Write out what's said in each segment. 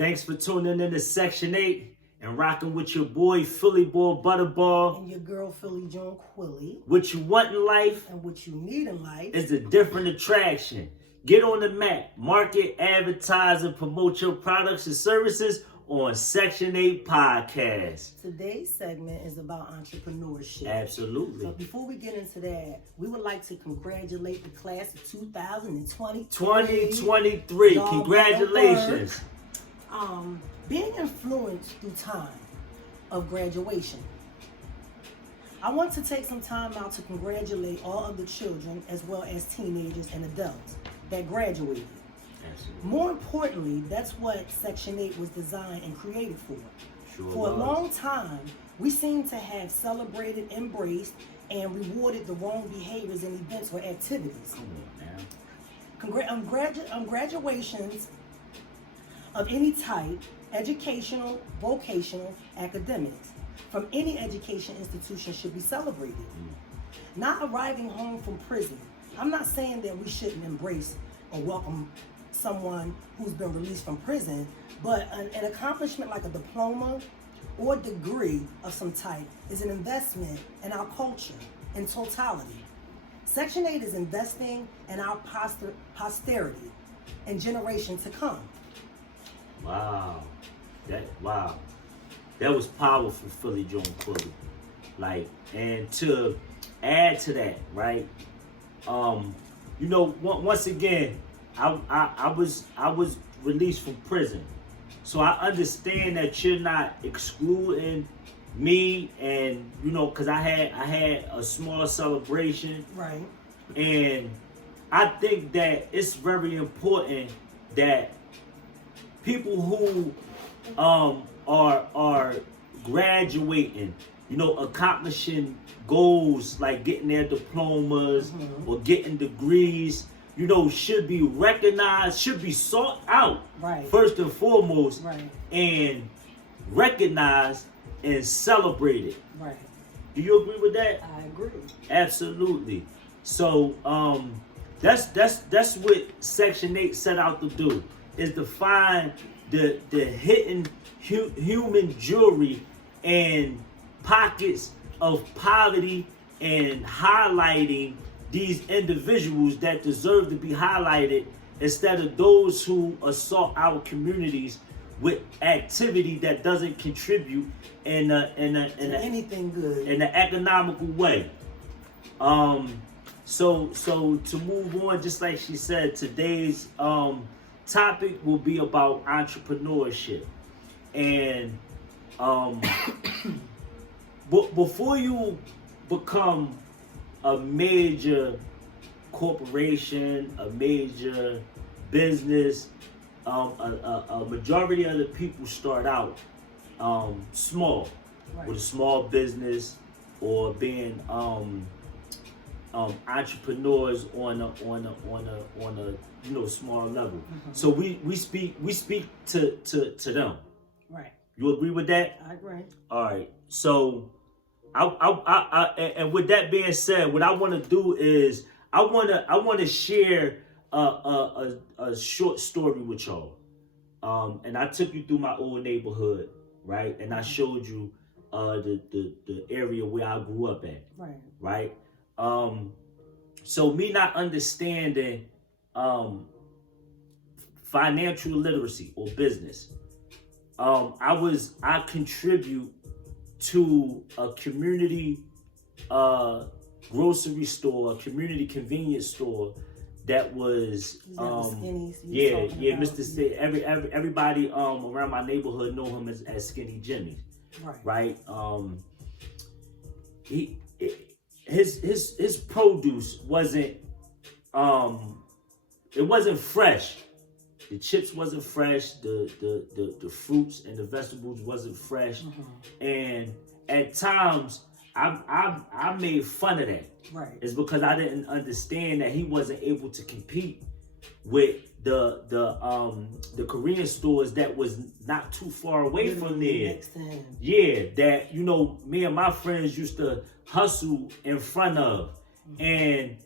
Thanks for tuning in to Section 8 and rocking with your boy Philly Ball Butterball. And your girl Philly Joan Quilly. What you want in life and what you need in life is a different attraction. Get on the map, market, advertise, and promote your products and services on Section 8 Podcast. Today's segment is about entrepreneurship. Absolutely. So before we get into that, we would like to congratulate the class of 2023. 2023. Congratulations. Being influenced through time of graduation. I want to take some time out to congratulate all of the children as well as teenagers and adults that graduated. Absolutely. More importantly, that's what Section 8 was designed and created for. Sure For a was. long time, we seem to have celebrated, embraced, and rewarded the wrong behaviors and events or activities. Come on, man. Graduations of any type, educational, vocational, academics, from any education institution should be celebrated. Not arriving home from prison. I'm not saying that we shouldn't embrace or welcome someone who's been released from prison, but an accomplishment like a diploma or degree of some type is an investment in our culture in totality. Section 8 is investing in our posterity and generation to come. Wow. That was powerful, Philly Joan Quilly. And to add to that, right? Once again, I was released from prison. So I understand that you're not excluding me, and because I had a small celebration. Right. And I think that it's very important that people who are graduating, accomplishing goals like getting their diplomas or getting degrees, should be recognized, should be sought out, right, first and foremost, right, and recognized and celebrated. Right. Do you agree with that? I agree. Absolutely. So that's what Section 8 set out to do, is to find the hidden human jewelry and pockets of poverty and highlighting these individuals that deserve to be highlighted instead of those who assault our communities with activity that doesn't contribute in anything good in an economical way. So to move on, just like she said, today's topic will be about entrepreneurship. And before you become a major corporation, a major business, a majority of the people start out small, right, with a small business or being entrepreneurs on a small level. So we speak to them. Right. You agree with that? I agree. All right. So and with that being said, what I want to do is I want to share a short story with y'all. And I took you through my old neighborhood, right? And I showed you the area where I grew up at. Right. Right? So me not understanding financial literacy or business, I contribute to a community grocery store, a community convenience store that was Mr. Say everybody around my neighborhood know him as Skinny Jimmy. Right. His produce wasn't it wasn't fresh. The chips wasn't fresh, the fruits and the vegetables wasn't fresh. And at times I made fun of that. Right. It's because I didn't understand that he wasn't able to compete with the Korean stores that was not too far away from there. Yeah, that me and my friends used to hustle in front of. And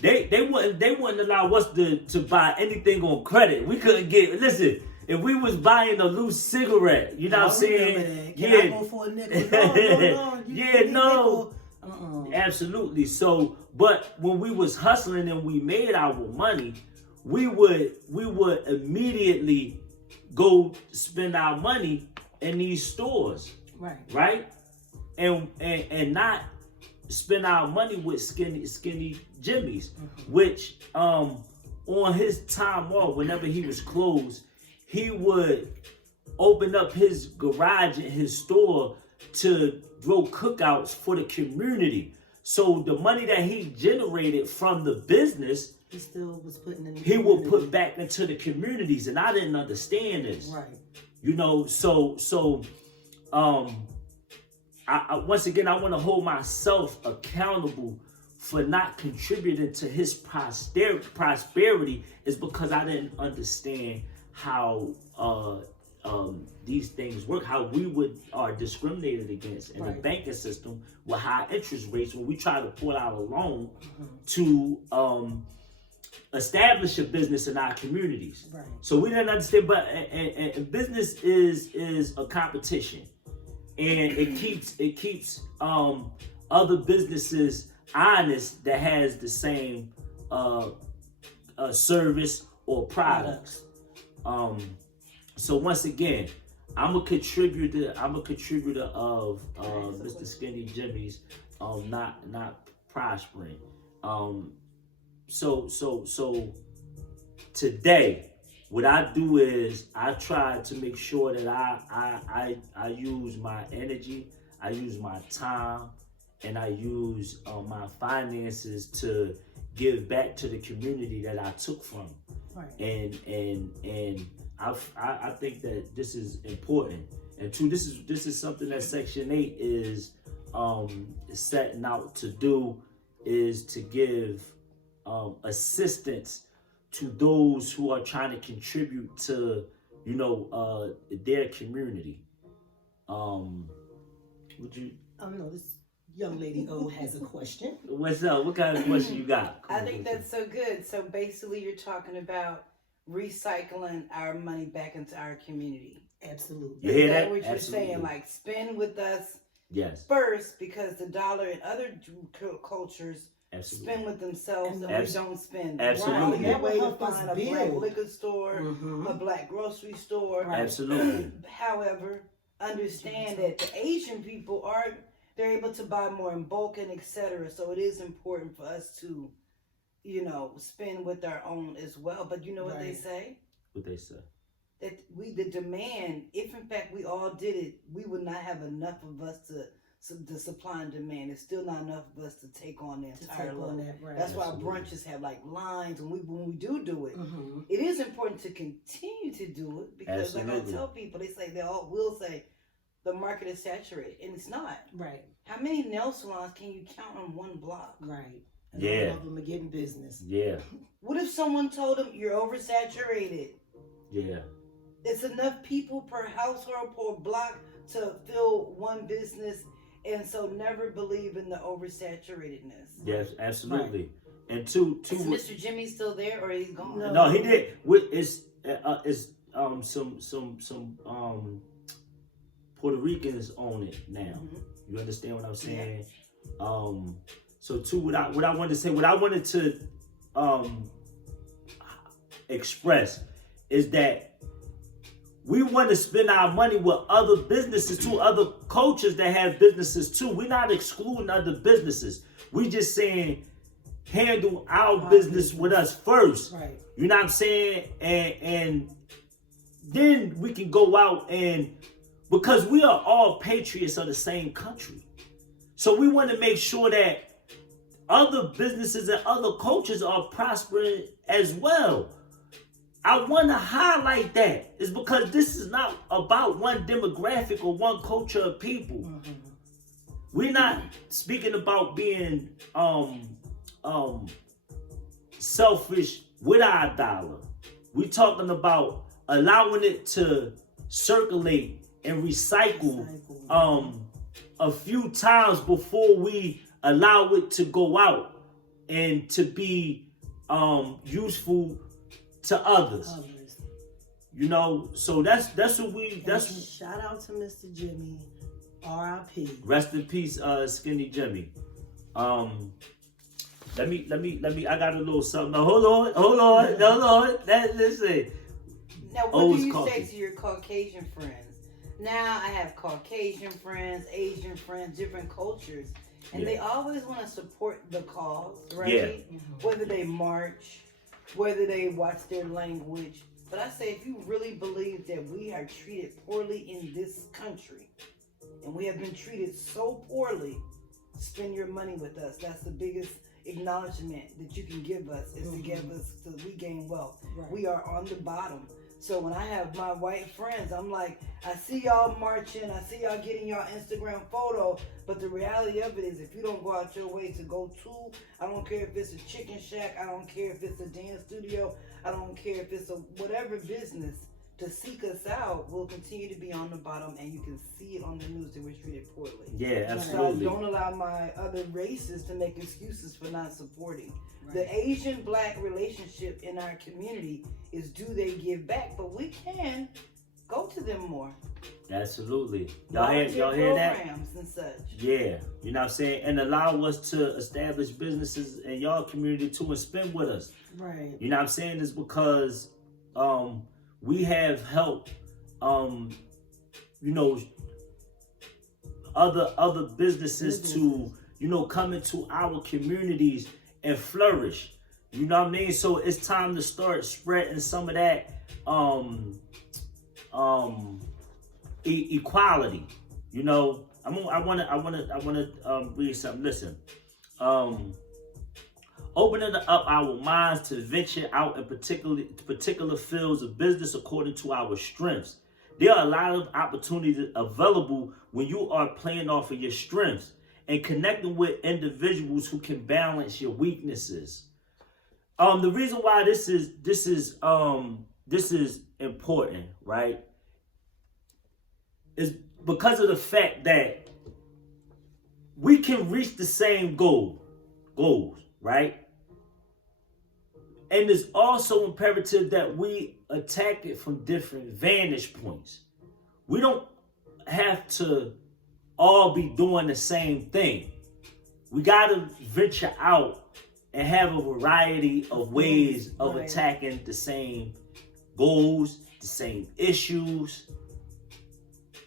they wouldn't allow us to buy anything on credit. We couldn't get, listen, if we was buying a loose cigarette, you know what I'm saying? Can I go for a nickel? No. Yeah, no. Absolutely. So, but when we was hustling and we made our money, we would immediately go spend our money in these stores, right? And not spend our money with skinny Jimmy's, which on his time off, whenever he was closed, he would open up his garage and his store to throw cookouts for the community. So the money that he generated from the business, he still was putting in. He would put back into the communities, and I didn't understand this. Right. You know, I once again I want to hold myself accountable for not contributing to his prosperity is because I didn't understand how these things work, how we are discriminated against in the banking system with high interest rates when we try to pull out a loan to establish a business in our communities. Right. So we didn't understand, but and business is a competition, and it keeps other businesses honest that has the same service or products. So once again, I'm a contributor of Mr. Skinny Jimmy's not prospering. So today, what I do is I try to make sure that I use my energy, I use my time, and I use my finances to give back to the community that I took from. Right. And I think that this is important. And two, this is something that Section 8 is setting out to do, is to give assistance to those who are trying to contribute to, their community. Would you? No, this young lady has a question. What's up? What kind of question you got? I think that's so good. So basically, you're talking about recycling our money back into our community. Absolutely. You hear that? What you're Absolutely. saying? Like spend with us. Yes. First, because the dollar in other cultures spend with themselves, and we don't spend. Absolutely. Right. That way to find a black liquor store, a black grocery store. Absolutely. However, understand that the Asian people they're able to buy more in bulk and etc. So it is important for us to, spend with our own as well. But you know what they say? What they say? That the demand, if in fact we all did it, we would not have enough of us to the supply and demand. It's still not enough of us to take on the entire load. That's why brunches have like lines, and when we do it, it is important to continue to do it because like I tell people, they all will say the market is saturated, and it's not. Right. How many nail salons can you count on one block? Right. And all of them are getting business. Yeah. What if someone told them you're oversaturated? Yeah. It's enough people per household per block to fill one business, and so never believe in the oversaturatedness. Yes, absolutely. Right. And two. Is Mr. Jimmy still there, or he's gone? No, he did. It's some Puerto Ricans own it now. You understand what I'm saying? Yeah. So too, what I wanted to say, what I wanted to express is that we want to spend our money with other businesses too, other cultures that have businesses too. We're not excluding other businesses. We just saying handle our business with us first. Right. You know what I'm saying? And then we can go out and, because we are all patriots of the same country. So we want to make sure that other businesses and other cultures are prospering as well. I want to highlight that. It's because this is not about one demographic or one culture of people. We're not speaking about being selfish with our dollar. We're talking about allowing it to circulate and recycle a few times before we allow it to go out and to be useful to others. You know, so that's what we that's shout out to Mr. Jimmy, R.I.P. Rest in peace, Skinny Jimmy. Let me. I got a little something. Now, hold on. Listen. Now, what do you say to your Caucasian friends? Now, I have Caucasian friends, Asian friends, different cultures, and they always want to support the cause, right? Yeah. Whether they march, whether they watch their language. But I say, if you really believe that we are treated poorly in this country, and we have been treated so poorly, spend your money with us. That's the biggest acknowledgement that you can give us, is to give us, to regain wealth. Right. We are on the bottom. So when I have my white friends, I'm like, I see y'all marching, I see y'all getting y'all Instagram photo, but the reality of it is, if you don't go out your way to go to, I don't care if it's a chicken shack, I don't care if it's a dance studio, I don't care if it's a whatever business, to seek us out, we'll continue to be on the bottom, and you can see it on the news that we're treated poorly. Yeah, absolutely. So don't allow my other races to make excuses for not supporting. Right. The Asian-Black relationship in our community is, do they give back? But we can go to them more. Absolutely. Y'all hear that? Programs and such. Yeah, you know what I'm saying? And allow us to establish businesses in y'all community too, and spend with us. Right. You know what I'm saying? Is because we have helped other businesses to, come into our communities and flourish. You know what I mean? So it's time to start spreading some of that equality. You know, I wanna read something. Listen, opening up our minds to venture out in particular fields of business according to our strengths. There are a lot of opportunities available when you are playing off of your strengths and connecting with individuals who can balance your weaknesses. The reason why this is important, right, is because of the fact that we can reach the same goals, right? And it's also imperative that we attack it from different vantage points. We don't have to all be doing the same thing. We got to venture out and have a variety of ways of attacking the same goals, the same issues.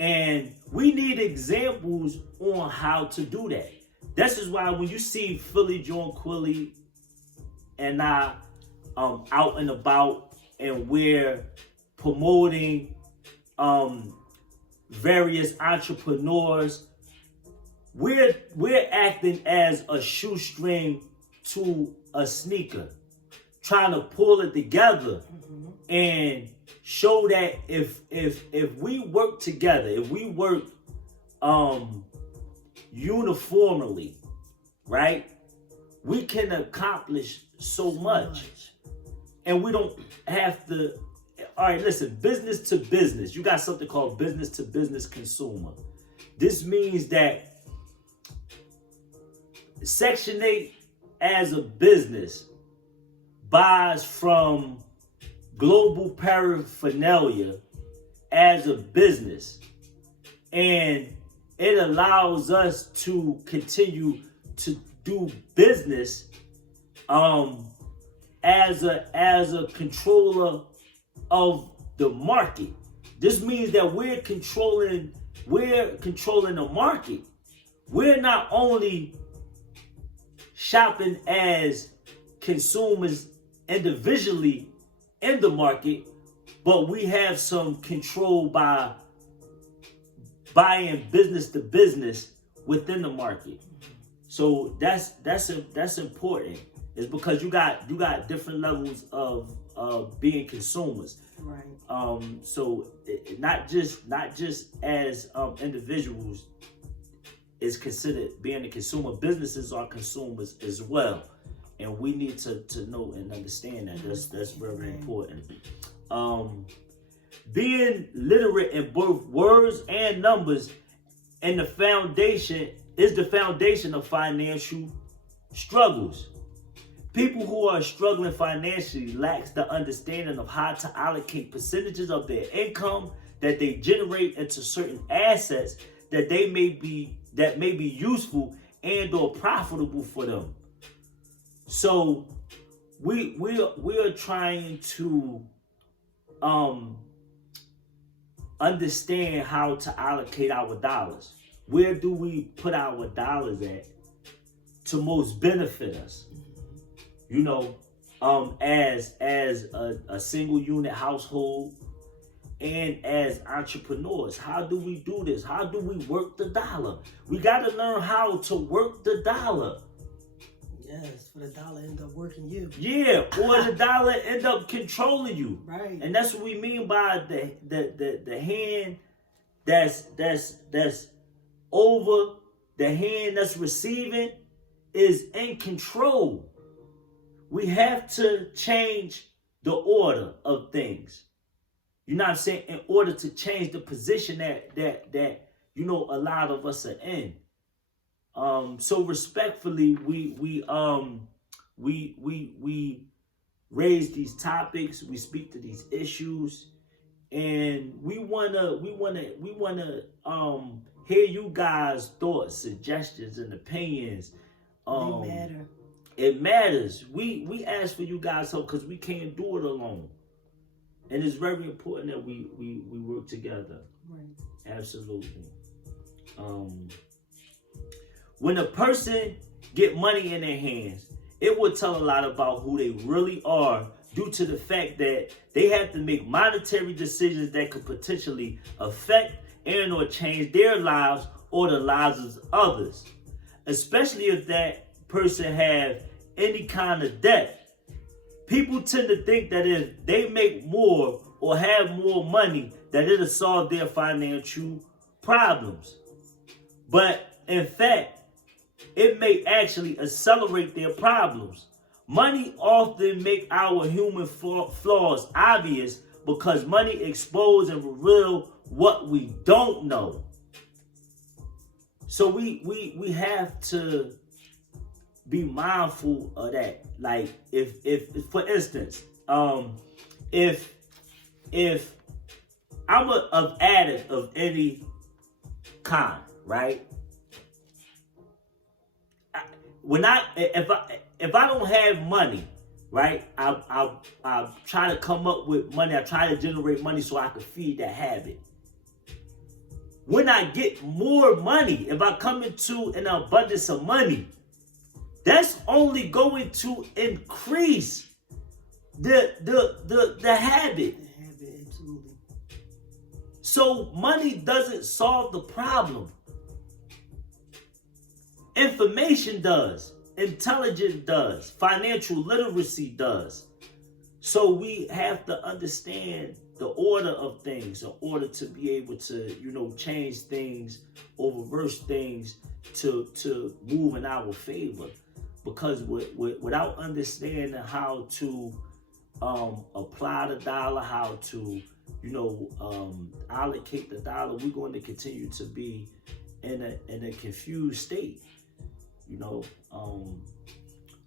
And we need examples on how to do that. This is why when you see Philly John Quilly and I out and about, and we're promoting various entrepreneurs, we're acting as a shoestring to a sneaker, trying to pull it together and show that if we work together, if we work uniformly, right, we can accomplish so much. And we don't have to. All right, listen, business to business. You got something called business to business consumer. This means that Section 8 as a business buys from Global Paraphernalia as a business, and it allows us to continue to do business as a controller of the market. This means that we're controlling the market. We're not only shopping as consumers individually in the market, but we have some control by buying business to business within the market. So that's important. It's because you got different levels of being consumers. Right. So not just as individuals is considered being a consumer. Businesses are consumers as well, and we need to know and understand that. That's very important. Being literate in both words and numbers, and the foundation of financial struggles. People who are struggling financially lacks the understanding of how to allocate percentages of their income that they generate into certain assets that may be useful and or profitable for them. So we are trying to understand how to allocate our dollars. Where do we put our dollars at to most benefit us? You know, as a single unit household and as entrepreneurs, how do we do this? How do we work the dollar? We got to learn how to work the dollar. Yes, for the dollar end up working you. Yeah, or the dollar end up controlling you. Right. And that's what we mean by the hand that's over, the hand that's receiving is in control. We have to change the order of things. You know what I'm saying? In order to change the position that you know a lot of us are in. So respectfully, we raise these topics, we speak to these issues, and we wanna hear you guys' thoughts, suggestions, and opinions. They matter. It matters. We ask for you guys' help because we can't do it alone. And it's very important that we work together. Right. Absolutely. When a person get money in their hands, it will tell a lot about who they really are due to the fact that they have to make monetary decisions that could potentially affect and or change their lives or the lives of others. Especially if that person have any kind of debt. People tend to think that if they make more or have more money, that it'll solve their financial problems. But in fact, it may actually accelerate their problems. Money often make our human flaws obvious because money expose and reveal what we don't know. So we have to be mindful of that. Like if for instance, if I'm an addict of any kind, right? If I don't have money, right? I try to come up with money. I try to generate money so I can feed that habit. When I get more money, if I come into an abundance of money, that's only going to increase the habit. The habit, absolutely. So money doesn't solve the problem. Information does. Intelligence does. Financial literacy does. So we have to understand the order of things in order to be able to, change things or reverse things to move in our favor. Because without understanding how to apply the dollar, how to, allocate the dollar, we're going to continue to be in a confused state.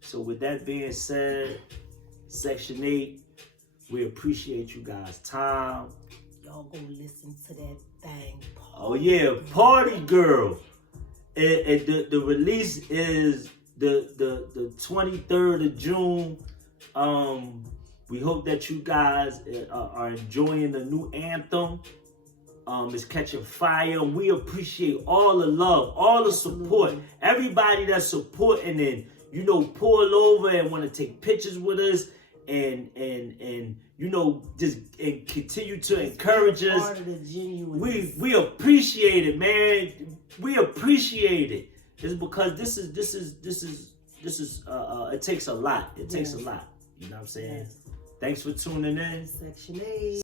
So with that being said, Section 8, we appreciate you guys' time. Y'all go listen to that thing. Oh yeah, Party Girl. And the release is the 23rd of June. We hope that you guys are enjoying the new anthem. It's catching fire. We appreciate all the love, all the support, everybody that's supporting and pull over and want to take pictures with us and just and continue to encourage us. Part of the genuineness. We appreciate it, man. We appreciate it. It's because this is it takes a lot. It takes a lot. You know what I'm saying? Yes. Thanks for tuning in. Section 8.